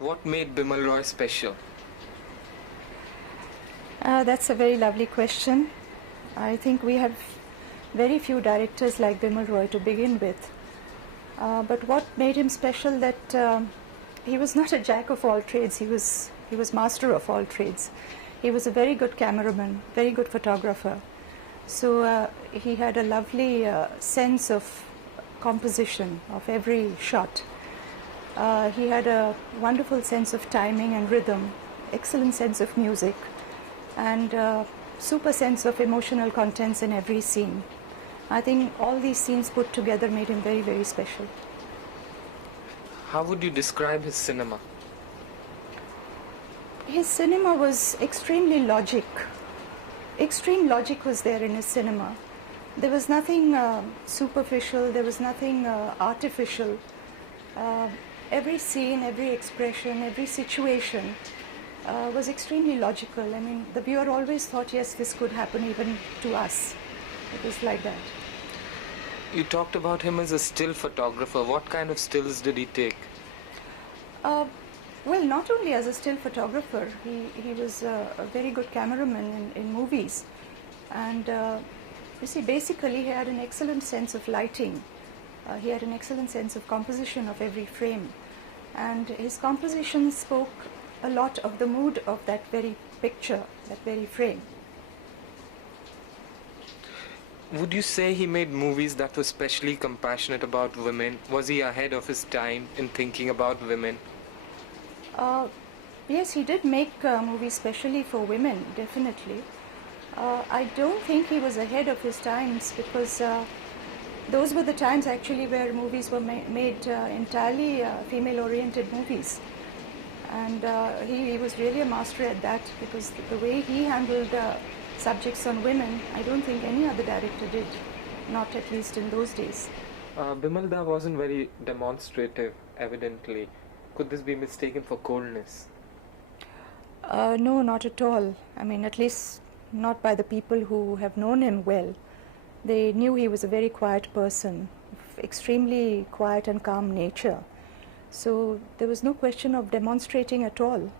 What made Bimal Roy special? That's a very lovely question. I think we have very few directors like Bimal Roy to begin with. But what made him special that he was not a jack of all trades, he was master of all trades. He was a very good cameraman, very good photographer. So he had a lovely sense of composition of every shot. He had a wonderful sense of timing and rhythm, excellent sense of music, and super sense of emotional contents in every scene. I think all these scenes put together made him very, very special. How would you describe his cinema? His cinema was extremely logic. Extreme logic was there in his cinema. There was nothing superficial, there was nothing artificial. Every scene, every expression, every situation was extremely logical. I mean, the viewer always thought, yes, this could happen even to us. It was like that. You talked about him as a still photographer. What kind of stills did he take? Well, not only as a still photographer, he was a very good cameraman in movies. And you see, basically he had an excellent sense of lighting. He had an excellent sense of composition of every frame. And his composition spoke a lot of the mood of that very picture, that very frame. Would you say he made movies that were specially compassionate about women? Was he ahead of his time in thinking about women? Yes, he did make movies specially for women, definitely. I don't think he was ahead of his times because those were the times actually where movies were made entirely female-oriented movies. And he was really a master at that because the way he handled subjects on women, I don't think any other director did, not at least in those days. Bimal Da wasn't very demonstrative, evidently. Could this be mistaken for coldness? No, not at all. I mean, at least not by the people who have known him well. They knew he was a very quiet person, extremely quiet and calm nature. So there was no question of demonstrating at all.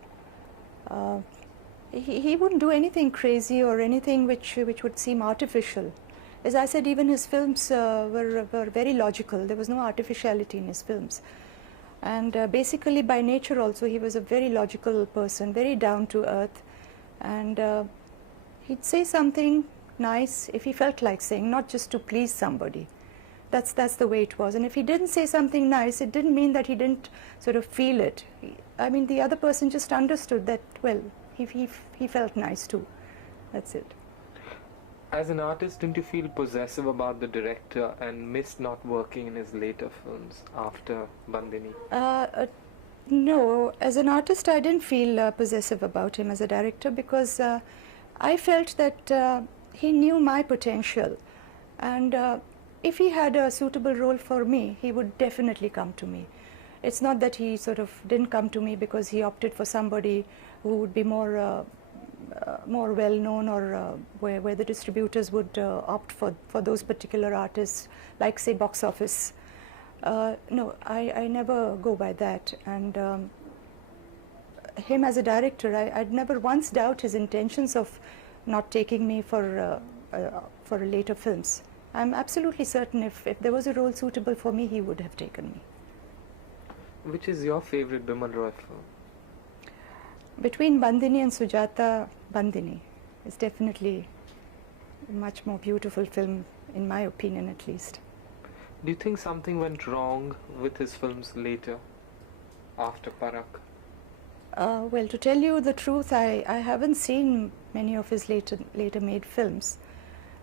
He wouldn't do anything crazy or anything which would seem artificial. As I said, even his films were very logical. There was no artificiality in his films. And basically by nature also he was a very logical person, very down to earth. And he'd say something nice if he felt like saying, not just to please somebody. That's the way it was. And if he didn't say something nice, it didn't mean that he didn't sort of feel it. I mean, the other person just understood that, well, he felt nice too. That's it. As an artist, didn't you feel possessive about the director and missed not working in his later films after Bandini? No, as an artist I didn't feel possessive about him as a director because I felt that he knew my potential, and if he had a suitable role for me, he would definitely come to me. It's not that he sort of didn't come to me because he opted for somebody who would be more well known, or where the distributors would opt for those particular artists, like say box office. No, I never go by that. And him as a director, I'd never once doubt his intentions of not taking me for later films. I'm absolutely certain if there was a role suitable for me, he would have taken me. Which is your favorite Bimal Roy film? Between Bandini and Sujata, Bandini is definitely a much more beautiful film, in my opinion at least. Do you think something went wrong with his films later, after Parak? Well, to tell you the truth, I haven't seen many of his later made films.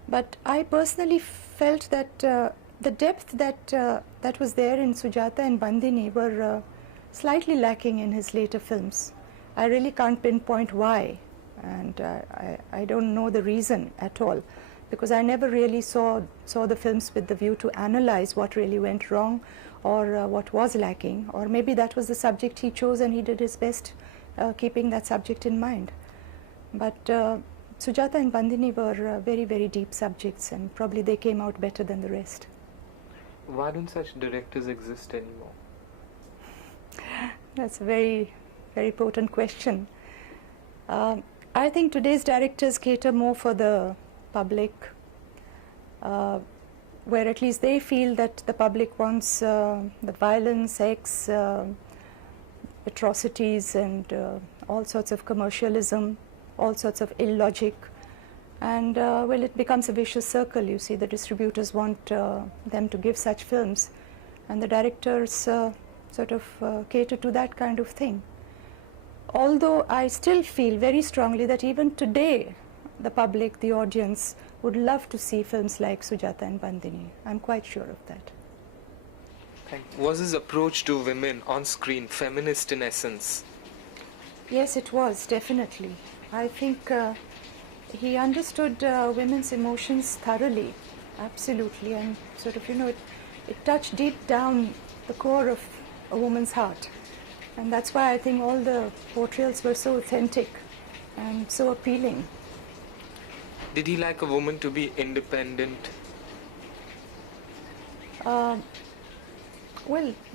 But I personally felt that the depth that was there in Sujata and Bandini were slightly lacking in his later films. I really can't pinpoint why, and I don't know the reason at all, because I never really saw the films with the view to analyze what really went wrong or what was lacking, or maybe that was the subject he chose and he did his best keeping that subject in mind. But Sujata and Bandini were very, very deep subjects, and probably they came out better than the rest. Why don't such directors exist anymore? That's a very very potent question. I think today's directors cater more for the public, where at least they feel that the public wants the violence, sex, atrocities, and all sorts of commercialism, all sorts of illogic. And well, it becomes a vicious circle. You see, the distributors want them to give such films, and the directors sort of cater to that kind of thing. Although I still feel very strongly that even today, the public, the audience, would love to see films like Sujata and Bandini. I'm quite sure of that. Was his approach to women on screen feminist in essence? Yes, it was, definitely. I think he understood women's emotions thoroughly, absolutely, and sort of, it touched deep down the core of a woman's heart. And that's why I think all the portrayals were so authentic and so appealing. Did he like a woman to be independent? Well,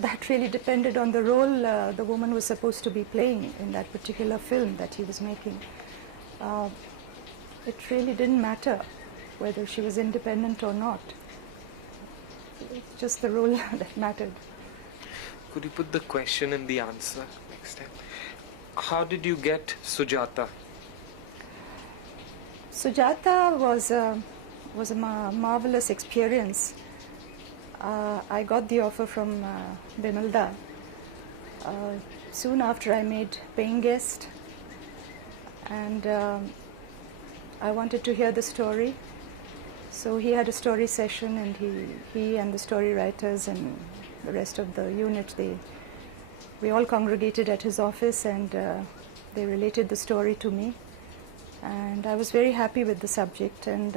that really depended on the role the woman was supposed to be playing in that particular film that he was making. It really didn't matter whether she was independent or not. It's just the role that mattered. Could you put the question and the answer next time? How did you get Sujata? Sujata was a marvelous experience. I got the offer from Bimal soon after I made Paying Guest, and I wanted to hear the story. So he had a story session, and he and the story writers and the rest of the unit, we all congregated at his office, and they related the story to me. And I was very happy with the subject, and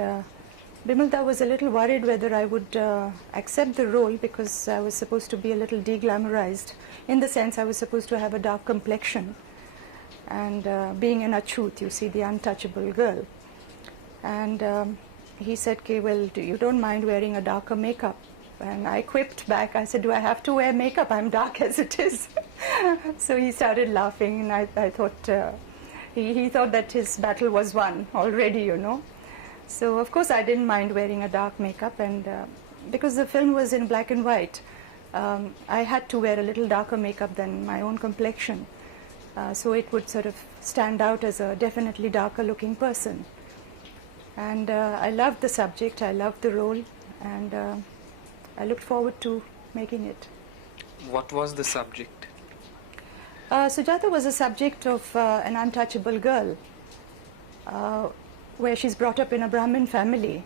Bimal was a little worried whether I would accept the role, because I was supposed to be a little deglamorized, in the sense I was supposed to have a dark complexion, and being an achut, you see, the untouchable girl. And he said, okay, well, you don't mind wearing a darker makeup? And I quipped back, I said, do I have to wear makeup? I'm dark as it is. So he started laughing, and I thought, he thought that his battle was won already, So of course I didn't mind wearing a dark makeup, and because the film was in black and white, I had to wear a little darker makeup than my own complexion. So it would sort of stand out as a definitely darker looking person. And I loved the subject, I loved the role, and I looked forward to making it. What was the subject? Sujata was a subject of an untouchable girl, where she's brought up in a Brahmin family.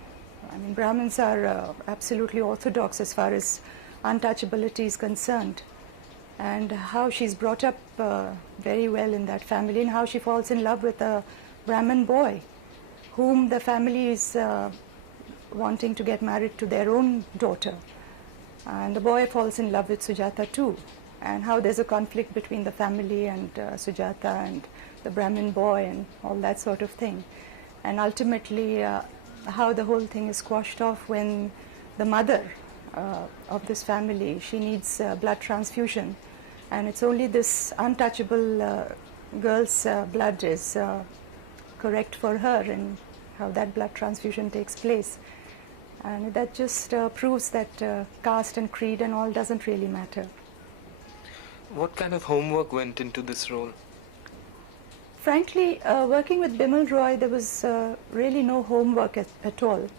I mean, Brahmins are absolutely orthodox as far as untouchability is concerned. And how she's brought up very well in that family, and how she falls in love with a Brahmin boy, whom the family is wanting to get married to their own daughter. And the boy falls in love with Sujata too, and how there's a conflict between the family and Sujata and the Brahmin boy and all that sort of thing. And ultimately how the whole thing is squashed off when the mother of this family, she needs blood transfusion, and it's only this untouchable girl's blood is correct for her, and how that blood transfusion takes place. And that just proves that caste and creed and all doesn't really matter. What kind of homework went into this role? Frankly, working with Bimal Roy, there was really no homework at all,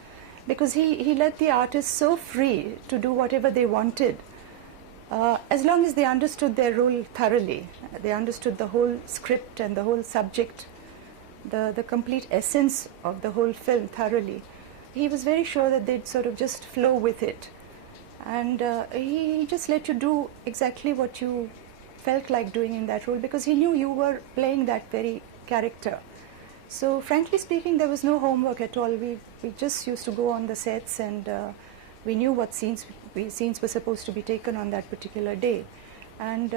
because he let the artists so free to do whatever they wanted, as long as they understood their role thoroughly. They understood the whole script and the whole subject, the complete essence of the whole film thoroughly. He was very sure that they'd sort of just flow with it. And he just let you do exactly what you felt like doing in that role, because he knew you were playing that very character. So frankly speaking, there was no homework at all. We just used to go on the sets, and we knew what scenes were supposed to be taken on that particular day. And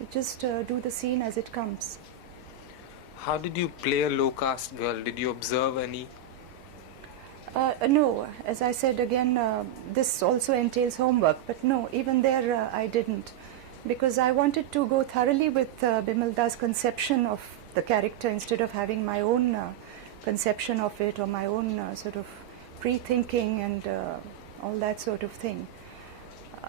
we just do the scene as it comes. How did you play a low-caste girl? Did you observe any? No, as I said again, this also entails homework, but no, even there I didn't. because I wanted to go thoroughly with Bimal Da's conception of the character instead of having my own conception of it or my own sort of pre-thinking and all that sort of thing.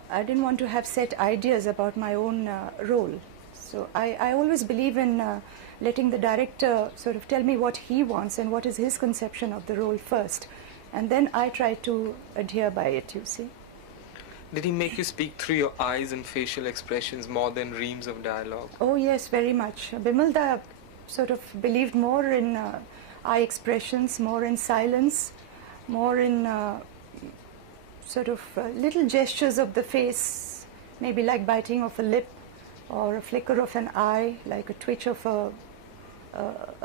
I didn't want to have set ideas about my own role. So I always believe in letting the director sort of tell me what he wants and what is his conception of the role first. And then I try to adhere by it, you see. Did he make you speak through your eyes and facial expressions more than reams of dialogue? Oh yes, very much. Bimal Da sort of believed more in eye expressions, more in silence, more in sort of little gestures of the face, maybe like biting of a lip or a flicker of an eye, like a twitch of a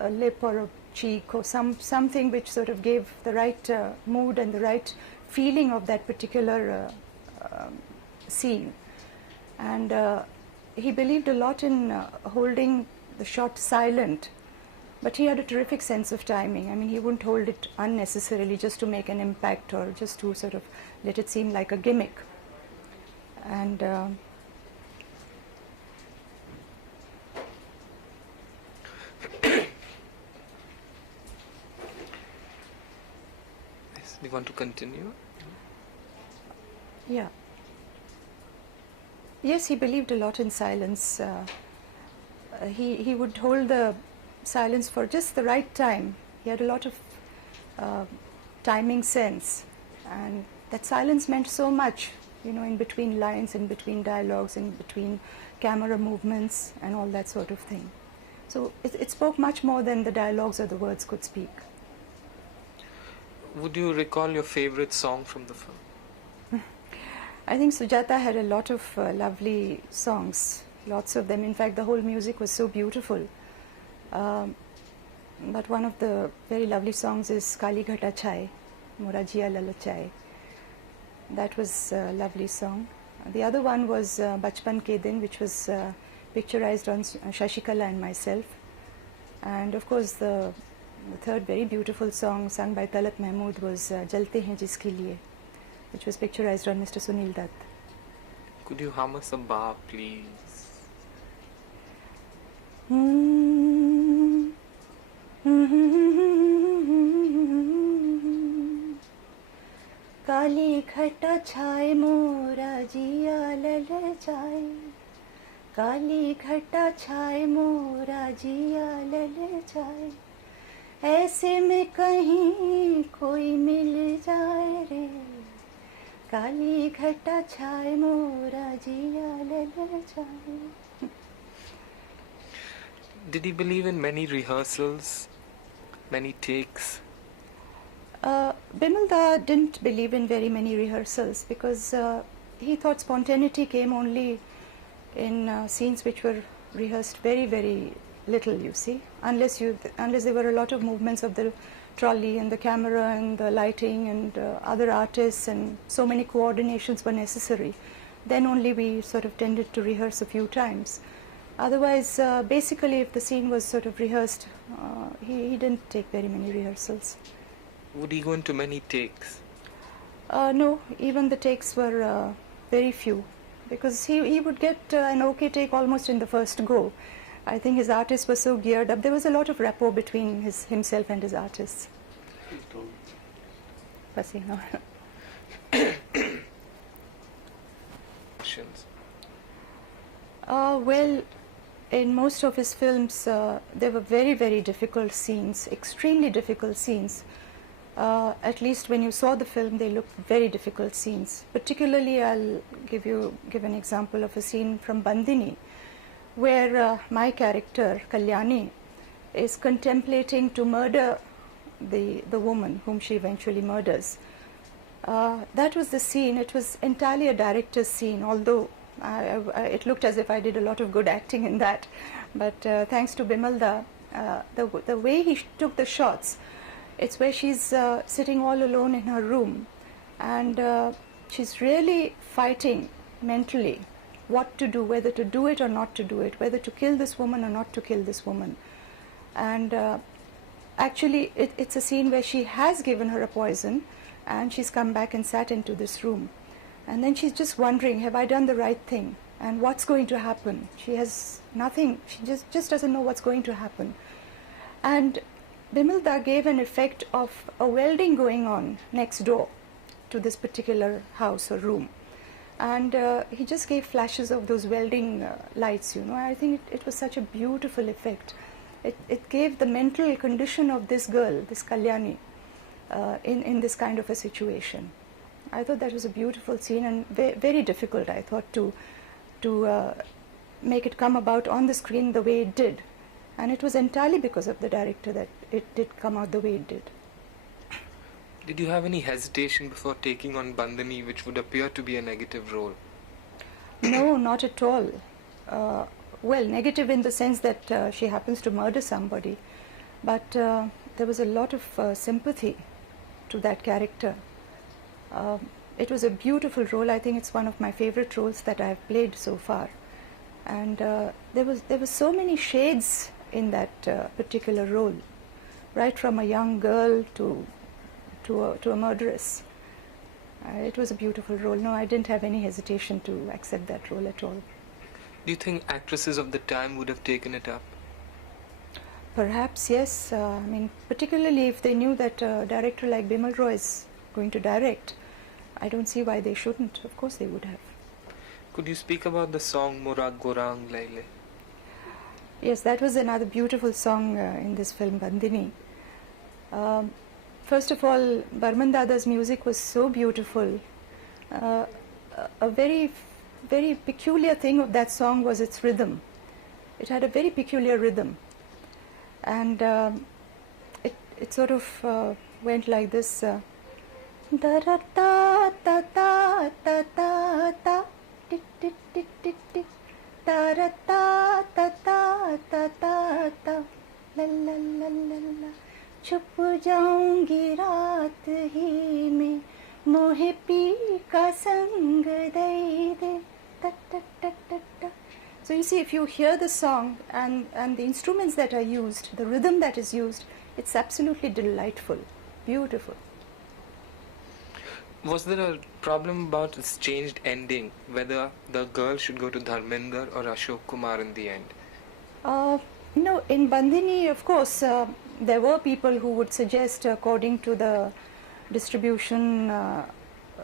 lip or a cheek or something which sort of gave the right mood and the right feeling of that particular scene. And he believed a lot in holding the shot silent, but he had a terrific sense of timing. I mean, he wouldn't hold it unnecessarily just to make an impact or just to sort of let it seem like a gimmick. And Yes, do you want to continue? yeah. Yes, he believed a lot in silence. He would hold the silence for just the right time. He had a lot of timing sense, and that silence meant so much, you know, in between lines, in between dialogues, in between camera movements and all that sort of thing. So it spoke much more than the dialogues or the words could speak. Would you recall your favorite song from the film? I think Sujata had a lot of lovely songs, lots of them. In fact, the whole music was so beautiful. But one of the very lovely songs is Kali Ghata Chai, Mora Jiya Lalachai. That was a lovely song. The other one was Bachpan Ke Din, which was picturized on Shashikala and myself. And of course, the third very beautiful song sung by Talat Mahmood was Jalte Hain Jiske Liye, which was picturized on Mr. Sunil Dutt. Could you hum us a bar, please? Kali ghata chhaaye mora jiya lalachaye, Kali ghata chhaaye mora jiya lalachaye, ऐसे में कहीं कोई मिल जाए रे, काली घटा छाए मोरा जिया ललचाए. Did he believe in many rehearsals, many takes? Bimal Da didn't believe in very many rehearsals because he thought spontaneity came only in scenes which were rehearsed very, very little, you see, unless there were a lot of movements of the trolley and the camera and the lighting and other artists, and so many coordinations were necessary. Then only we sort of tended to rehearse a few times. Otherwise, basically, if the scene was sort of rehearsed, he didn't take very many rehearsals. Would he go into many takes? No, even the takes were very few, because he would get an okay take almost in the first go. I think his artists were so geared up. There was a lot of rapport between himself and his artists. Well, in most of his films, there were very, very difficult scenes, extremely difficult scenes. At least when you saw the film, they looked very difficult scenes. Particularly, I'll give an example of a scene from Bandini, where my character, Kalyani, is contemplating to murder the woman whom she eventually murders. That was the scene. It was entirely a director's scene, although it looked as if I did a lot of good acting in that. But thanks to Bimal Da, the way he took the shots, it's where she's sitting all alone in her room, and she's really fighting mentally what to do, whether to do it or not to do it, whether to kill this woman or not to kill this woman. And actually, it's a scene where she has given her a poison, and she's come back and sat into this room. And then she's just wondering, have I done the right thing? and what's going to happen. She has nothing, she just doesn't know what's going to happen. And Bimalda gave an effect of a welding going on next door to this particular house or room. And he just gave flashes of those welding lights, you know. I think it was such a beautiful effect. It gave the mental condition of this girl, this Kalyani, in this kind of a situation. I thought that was a beautiful scene, and very difficult, I thought, to make it come about on the screen the way it did. And it was entirely because of the director that it did come out the way it did. Did you have any hesitation before taking on Bandhani, which would appear to be a negative role? No, not at all. Well, negative in the sense that she happens to murder somebody, but there was a lot of sympathy to that character. It was a beautiful role. I think it's one of my favorite roles that I've played so far. And there was so many shades in that particular role, right from a young girl to a murderess. It was a beautiful role. No, I didn't have any hesitation to accept that role at all. Do you think actresses of the time would have taken it up? Perhaps, yes. I mean, particularly if they knew that a director like Bimal Roy is going to direct, I don't see why they shouldn't. Of course they would have. Could you speak about the song Mora Gorang Laile? Yes, that was another beautiful song in this film, Bandhani. First of all, Barman Dada's music was so beautiful. A very peculiar thing of that song was its rhythm. It had a very peculiar rhythm. And it sort of went like this. Da da da da da da da da tick tick tick tick tick da da da da da da da da la la la la la छुप जाऊंगी रात ही में मोहे P का संग दे दे ta ta ta ta ta. So you see, if you hear the song and the instruments that are used, the rhythm that is used, it's absolutely delightful, beautiful. Was there a problem about its changed ending, whether the girl should go to Dharmender or Ashok Kumar in the end? No, in Bandhani, of course, there were people who would suggest, according to the distribution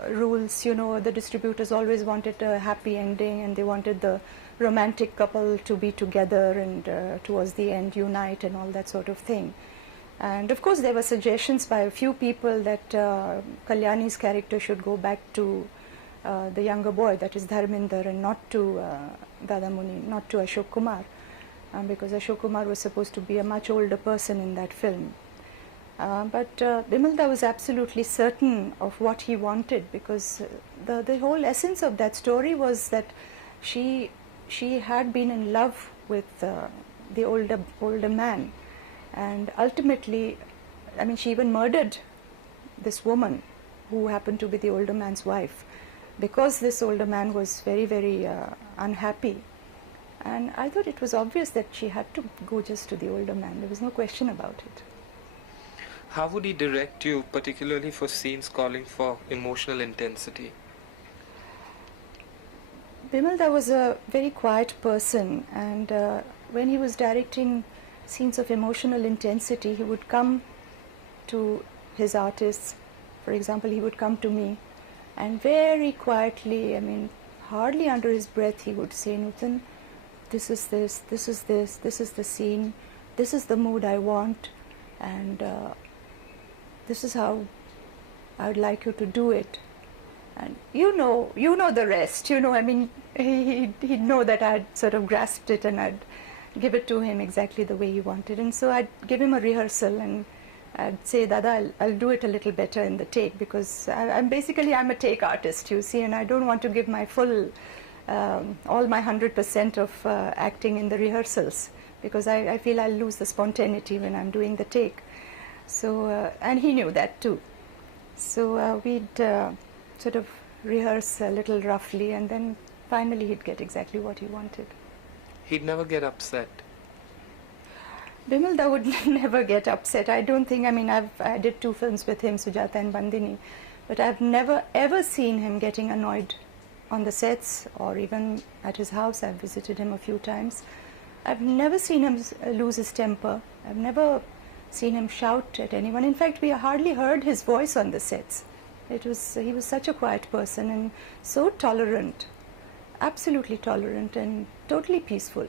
rules, you know, the distributors always wanted a happy ending and they wanted the romantic couple to be together and towards the end unite and all that sort of thing. And of course there were suggestions by a few people that Kalyani's character should go back to the younger boy, that is Dharminder, and not to Dada Muni, not to Ashok Kumar, because Ashok Kumar was supposed to be a much older person in that film. But Bimalda was absolutely certain of what he wanted, because the whole essence of that story was that she had been in love with the older man, and ultimately, I mean, she even murdered this woman who happened to be the older man's wife, because this older man was very, very unhappy. And I thought it was obvious that she had to go just to the older man. There was no question about it. How would he direct you, particularly for scenes calling for emotional intensity? Bimalda was a very quiet person, and when he was directing scenes of emotional intensity, he would come to his artists. For example, he would come to me, and very quietly, I mean, hardly under his breath, he would say, "Nutan, this is this, this is this, this is the scene, this is the mood I want, and this is how I would like you to do it." And you know the rest. You know, I mean, he'd know that I'd sort of grasped it and I'd give it to him exactly the way he wanted. And so I'd give him a rehearsal and I'd say, "Dada, I'll do it a little better in the take, because I'm a take artist, you see, and I don't want to give my full, all my 100% of acting in the rehearsals, because I feel I'll lose the spontaneity when I'm doing the take." So, and he knew that too. So we'd sort of rehearse a little roughly, and then finally he'd get exactly what he wanted. He'd never get upset. Bimalda would never get upset. I don't think, I mean, I did 2 films with him, Sujata and Bandhani, but I've never ever seen him getting annoyed on the sets or even at his house. I've visited him a few times. I've never seen him lose his temper. I've never seen him shout at anyone. In fact, we hardly heard his voice on the sets. He was such a quiet person and so tolerant, absolutely tolerant and totally peaceful.